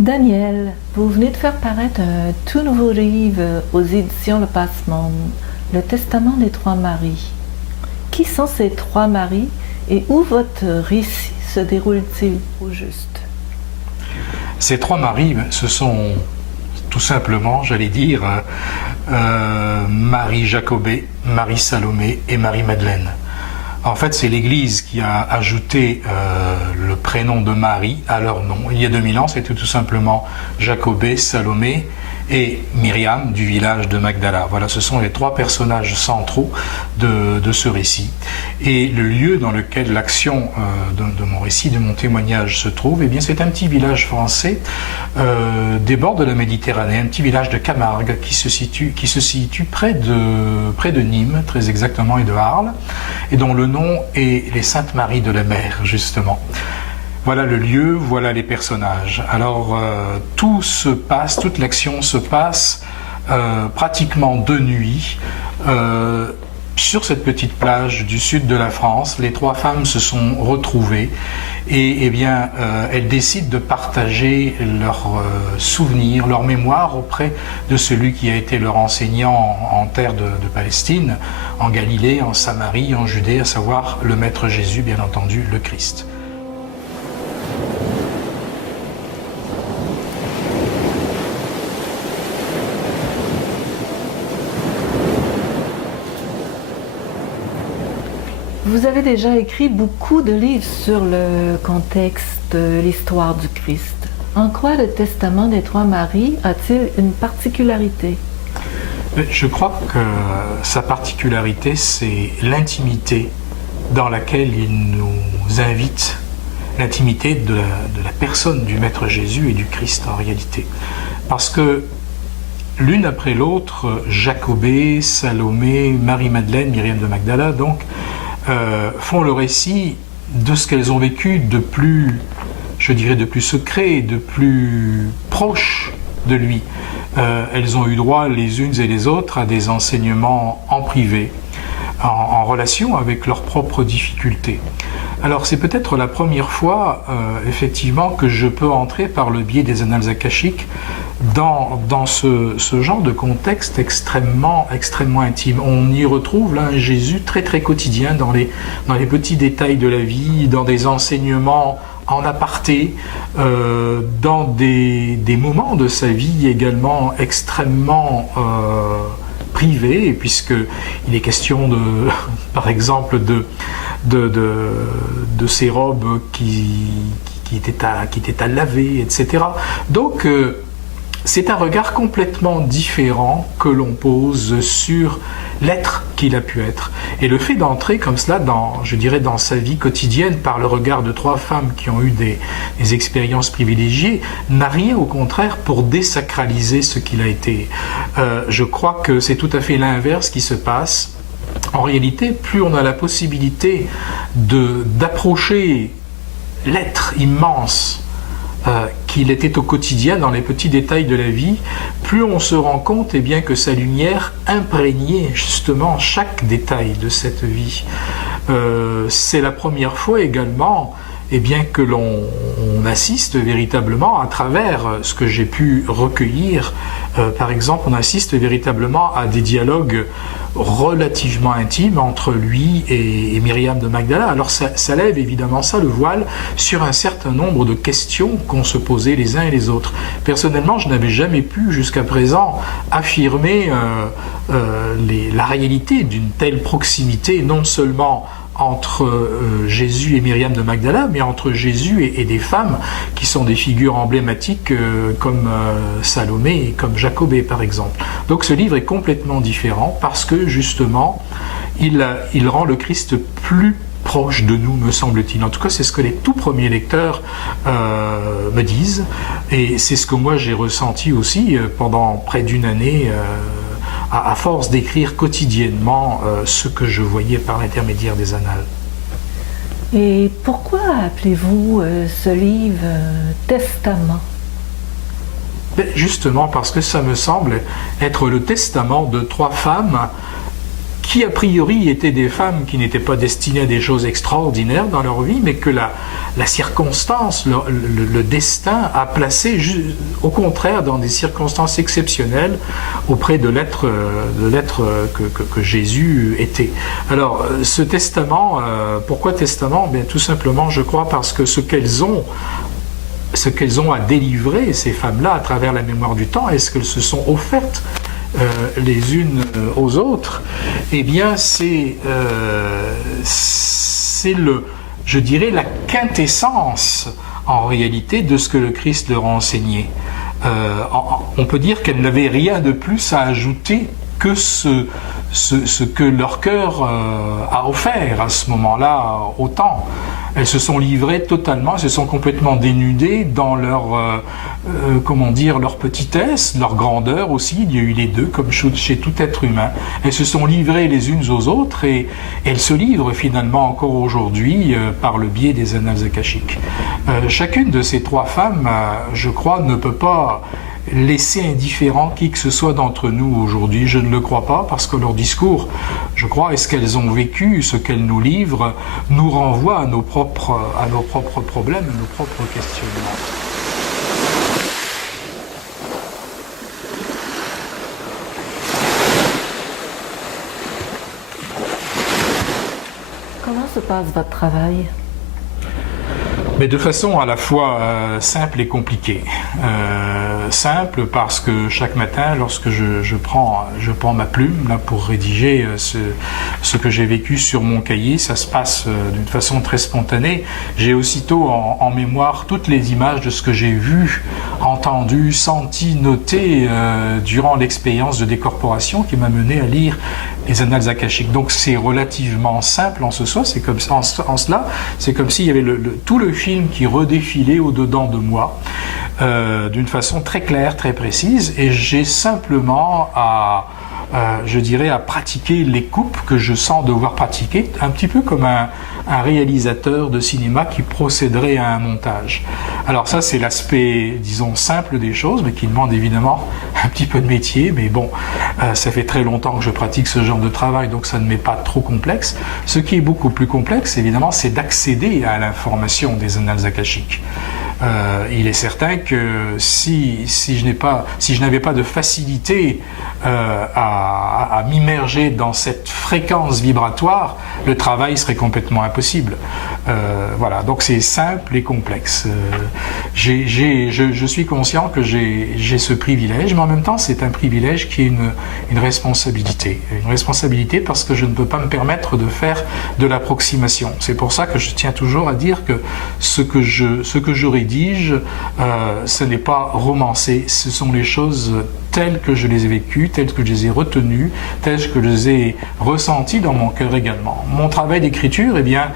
Daniel, vous venez de faire paraître un tout nouveau livre aux éditions Le Passe-Monde, Le Testament des Trois Maries. Qui sont ces trois Maries et où votre récit se déroule-t-il au juste? Ces trois Maries, ce sont tout simplement, j'allais dire, Marie Jacobée, Marie Salomé et Marie Madeleine. En fait, c'est l'Église qui a ajouté le prénom de Marie à leur nom. Il y a 2000 ans, c'était tout simplement Jacobée, Salomé et Myriam du village de Magdala. Voilà, ce sont les trois personnages centraux de ce récit. Et le lieu dans lequel l'action de mon récit, de mon témoignage se trouve, eh bien, c'est un petit village français des bords de la Méditerranée, un petit village de Camargue qui se situe près de Nîmes, très exactement, et de Arles, et dont le nom est les Saintes Maries de la Mer, justement. Voilà le lieu, voilà les personnages. Alors, toute l'action se passe pratiquement de nuit sur cette petite plage du sud de la France. Les trois femmes se sont retrouvées et eh bien, elles décident de partager leurs souvenirs, leurs mémoires auprès de celui qui a été leur enseignant en terre de Palestine, en Galilée, en Samarie, en Judée, à savoir le Maître Jésus, bien entendu, le Christ. Vous avez déjà écrit beaucoup de livres sur le contexte de l'histoire du Christ. En quoi le Testament des Trois Maries a-t-il une particularité? Je crois que sa particularité, c'est l'intimité dans laquelle il nous invite, l'intimité de la personne du Maître Jésus et du Christ en réalité. Parce que l'une après l'autre, Jacobée, Salomé, Marie-Madeleine, Myriam de Magdala, donc, font le récit de ce qu'elles ont vécu de plus, je dirais, de plus secret, de plus proche de lui. Elles ont eu droit les unes et les autres à des enseignements en privé, en relation avec leurs propres difficultés. Alors c'est peut-être la première fois, effectivement, que je peux entrer par le biais des annales akashiques dans ce genre de contexte extrêmement intime. On y retrouve là un Jésus très très quotidien dans les petits détails de la vie, dans des enseignements en aparté, dans des moments de sa vie également extrêmement privés, puisqu'il est question par exemple de ces robes qui étaient à laver, etc. Donc c'est un regard complètement différent que l'on pose sur l'être qu'il a pu être. Et le fait d'entrer comme cela dans sa vie quotidienne par le regard de trois femmes qui ont eu des expériences privilégiées n'a rien au contraire pour désacraliser ce qu'il a été. Je crois que c'est tout à fait l'inverse qui se passe. En réalité, plus on a la possibilité d'approcher l'être immense qu'il était au quotidien dans les petits détails de la vie, plus on se rend compte eh bien, que sa lumière imprégnait justement chaque détail de cette vie. C'est la première fois également eh bien, que l'on assiste véritablement à travers ce que j'ai pu recueillir. Par exemple, on assiste véritablement à des dialogues relativement intimes entre lui et Myriam de Magdala. Alors ça lève évidemment le voile sur un certain nombre de questions qu'on se posait les uns et les autres. Personnellement, je n'avais jamais pu jusqu'à présent affirmer la réalité d'une telle proximité, non seulement entre Jésus et Myriam de Magdala, mais entre Jésus et des femmes qui sont des figures emblématiques comme Salomé et comme Jacobée par exemple. Donc ce livre est complètement différent parce que justement il rend le Christ plus proche de nous, me semble-t-il. En tout cas, c'est ce que les tout premiers lecteurs me disent, et c'est ce que moi j'ai ressenti aussi pendant près d'une année à force d'écrire quotidiennement ce que je voyais par l'intermédiaire des annales. Et pourquoi appelez-vous ce livre Testament? Justement parce que ça me semble être le testament de trois femmes qui a priori étaient des femmes qui n'étaient pas destinées à des choses extraordinaires dans leur vie, mais que la circonstance, le destin a placé au contraire dans des circonstances exceptionnelles auprès de l'être que Jésus était. Alors ce testament, pourquoi testament? Bien, tout simplement, je crois, parce que ce qu'elles ont à délivrer, ces femmes-là, à travers la mémoire du temps, est-ce qu'elles se sont offertes les unes aux autres? Eh bien, c'est je dirais, la quintessence, en réalité, de ce que le Christ leur a enseigné. On peut dire qu'elles n'avaient rien de plus à ajouter que ce que leur cœur a offert à ce moment-là au temps. Elles se sont livrées totalement, elles se sont complètement dénudées dans leur leur petitesse, leur grandeur aussi. Il y a eu les deux, comme chez tout être humain. Elles se sont livrées les unes aux autres et elles se livrent finalement encore aujourd'hui par le biais des annales akashiques. Chacune de ces trois femmes, je crois, ne peut pas laisser indifférent qui que ce soit d'entre nous aujourd'hui. Je ne le crois pas, parce que leur discours, je crois, et ce qu'elles ont vécu, ce qu'elles nous livrent, nous renvoie à nos propres problèmes, à nos propres questionnements. Comment se passe votre travail? Mais de façon à la fois simple et compliquée. Simple parce que chaque matin, lorsque je prends ma plume là, pour rédiger ce que j'ai vécu sur mon cahier, ça se passe d'une façon très spontanée. J'ai aussitôt en mémoire toutes les images de ce que j'ai vu, entendu, senti, noté durant l'expérience de décorporation qui m'a mené à lire les annales akashiques. Donc c'est relativement simple en ce sens, c'est comme en cela, c'est comme s'il y avait tout le film qui redéfilait au-dedans de moi d'une façon très claire, très précise, et j'ai simplement à pratiquer les coupes que je sens devoir pratiquer, un petit peu comme un réalisateur de cinéma qui procéderait à un montage. Alors ça, c'est l'aspect, disons, simple des choses, mais qui demande évidemment un petit peu de métier, mais bon, ça fait très longtemps que je pratique ce genre de travail, donc ça ne m'est pas trop complexe. Ce qui est beaucoup plus complexe, évidemment, c'est d'accéder à l'information des annales akashiques. Il est certain que si je n'avais pas de facilité à m'immerger dans cette fréquence vibratoire, le travail serait complètement impossible. Voilà, donc c'est simple et complexe. Je suis conscient que j'ai ce privilège, mais en même temps c'est un privilège qui est une responsabilité. Une responsabilité parce que je ne peux pas me permettre de faire de l'approximation. C'est pour ça que je tiens toujours à dire que ce que je rédige, ce n'est pas romancé, ce sont les choses telles que je les ai vécues, telles que je les ai retenues, telles que je les ai ressenties dans mon cœur également. Mon travail d'écriture, eh bien,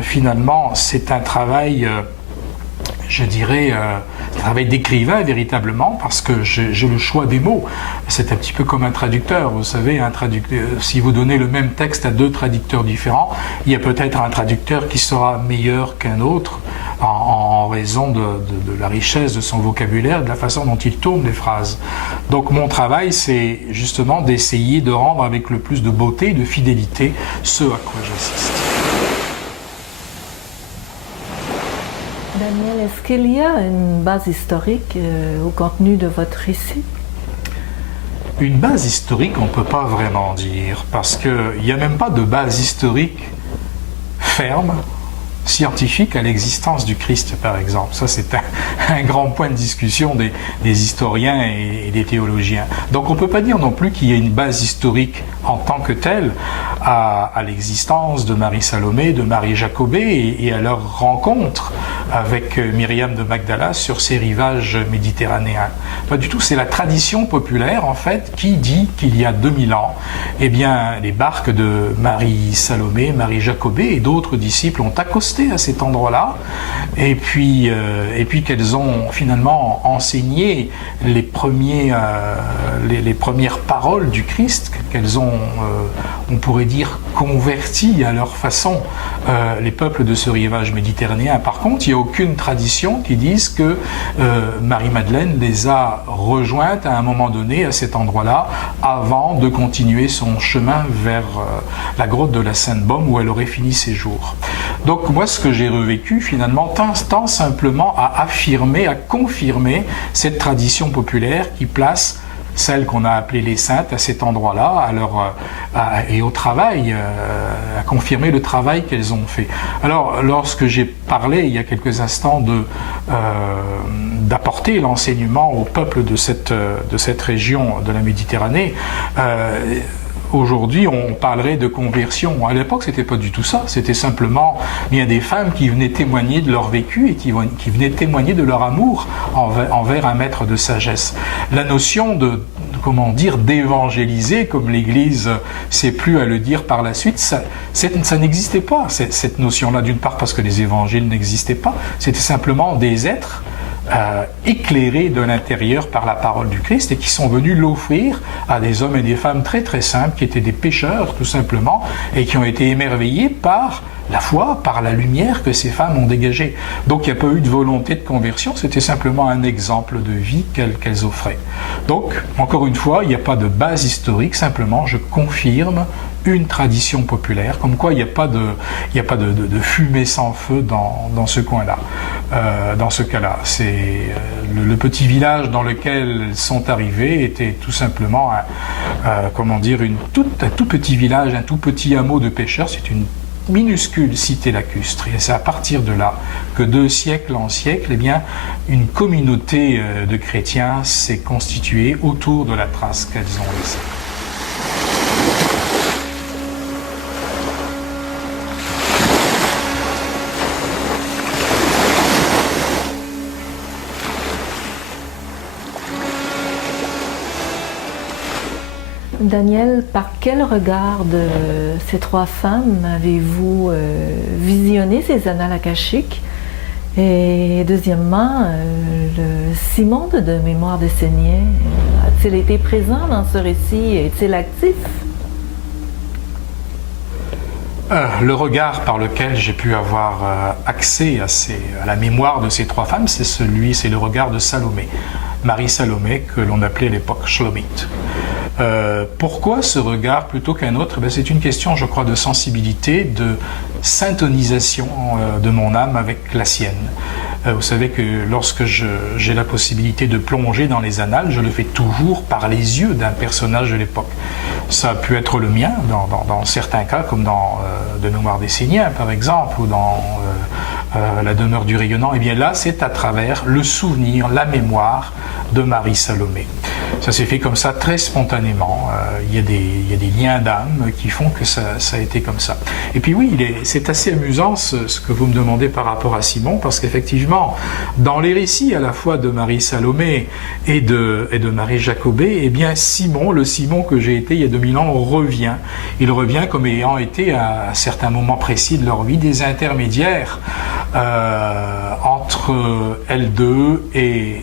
finalement, c'est un travail, je dirais, un travail d'écrivain véritablement, parce que j'ai le choix des mots. C'est un petit peu comme un traducteur. Vous savez, si vous donnez le même texte à deux traducteurs différents, il y a peut-être un traducteur qui sera meilleur qu'un autre en raison de la richesse de son vocabulaire, de la façon dont il tourne les phrases. Donc mon travail, c'est justement d'essayer de rendre avec le plus de beauté et de fidélité ce à quoi j'assiste. Daniel, est-ce qu'il y a une base historique au contenu de votre récit? Une base historique, on ne peut pas vraiment dire, parce qu'il n'y a même pas de base historique ferme, scientifique à l'existence du Christ, par exemple. Ça, c'est un grand point de discussion des historiens et des théologiens. Donc, on ne peut pas dire non plus qu'il y ait une base historique en tant que telle à l'existence de Marie-Salomé, de Marie-Jacobée et à leur rencontre avec Myriam de Magdala sur ces rivages méditerranéens. Pas du tout, c'est la tradition populaire, en fait, qui dit qu'il y a 2000 ans, eh bien, les barques de Marie-Salomé, Marie-Jacobée et d'autres disciples ont accosté à cet endroit-là, et puis qu'elles ont finalement enseigné les premières paroles du Christ, qu'elles ont, on pourrait dire, dire, converti à leur façon les peuples de ce rivage méditerranéen. Par contre, il n'y a aucune tradition qui dise que Marie-Madeleine les a rejointes à un moment donné à cet endroit-là avant de continuer son chemin vers la grotte de la Sainte-Baume où elle aurait fini ses jours. Donc moi, ce que j'ai revécu finalement tend simplement à affirmer, à confirmer cette tradition populaire qui place celles qu'on a appelées les saintes à cet endroit-là, et au travail, à confirmer le travail qu'elles ont fait. Alors, lorsque j'ai parlé il y a quelques instants d'apporter l'enseignement au peuple de cette région de la Méditerranée, aujourd'hui, on parlerait de conversion. À l'époque, c'était pas du tout ça. C'était simplement bien des femmes qui venaient témoigner de leur vécu et qui venaient témoigner de leur amour envers un maître de sagesse. La notion d'évangéliser, comme l'Église sait plus à le dire par la suite, ça n'existait pas, cette notion-là, d'une part parce que les évangiles n'existaient pas. C'était simplement des êtres éclairés de l'intérieur par la parole du Christ et qui sont venus l'offrir à des hommes et des femmes très très simples qui étaient des pécheurs tout simplement et qui ont été émerveillés par la foi, par la lumière que ces femmes ont dégagée. Donc il n'y a pas eu de volonté de conversion, c'était simplement un exemple de vie qu'elles offraient. Donc, encore une fois, il n'y a pas de base historique, simplement je confirme une tradition populaire, comme quoi il n'y a pas de fumée sans feu dans ce coin-là. Dans ce cas-là, c'est le petit village dans lequel elles sont arrivées était tout simplement un tout petit village, un tout petit hameau de pêcheurs. C'est une minuscule cité lacustre. Et c'est à partir de là que de siècle en siècle, eh bien, une communauté de chrétiens s'est constituée autour de la trace qu'elles ont laissée. Daniel, par quel regard de ces trois femmes avez-vous visionné ces annales akashiques? Et deuxièmement, le Simon de Mémoire des Seigneurs, a-t-il été présent dans ce récit? Est-il actif? Le regard par lequel j'ai pu avoir accès à la mémoire de ces trois femmes, c'est le regard de Salomé, Marie Salomé, que l'on appelait à l'époque Shlomit. Pourquoi ce regard plutôt qu'un autre? C'est une question, je crois, de sensibilité, de syntonisation de mon âme avec la sienne. Vous savez que lorsque j'ai la possibilité de plonger dans les annales, je le fais toujours par les yeux d'un personnage de l'époque. Ça a pu être le mien dans certains cas, comme dans De Mémoire des Seigneurs, par exemple, ou dans La demeure du rayonnant. Et bien là, c'est à travers le souvenir, la mémoire de Marie Salomé. Ça s'est fait comme ça très spontanément. Il y a des liens d'âme qui font que ça a été comme ça. Et puis oui, c'est assez amusant ce que vous me demandez par rapport à Simon, parce qu'effectivement, dans les récits à la fois de Marie Salomé et de Marie Jacobée, eh bien Simon, le Simon que j'ai été il y a 2000 ans, revient. Il revient comme ayant été à certains moments précis de leur vie des intermédiaires entre elles deux et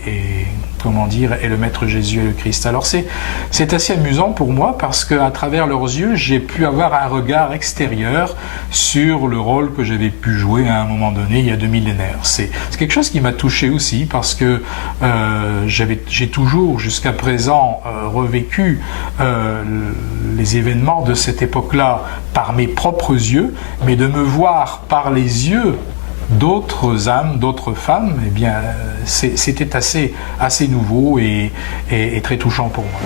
le Maître Jésus et le Christ. Alors c'est assez amusant pour moi parce qu'à travers leurs yeux, j'ai pu avoir un regard extérieur sur le rôle que j'avais pu jouer à un moment donné, il y a 2 millénaires. C'est quelque chose qui m'a touché aussi parce que j'ai toujours jusqu'à présent revécu les événements de cette époque-là par mes propres yeux, mais de me voir par les yeux d'autres âmes, d'autres femmes, eh bien, c'était assez nouveau et très touchant pour moi.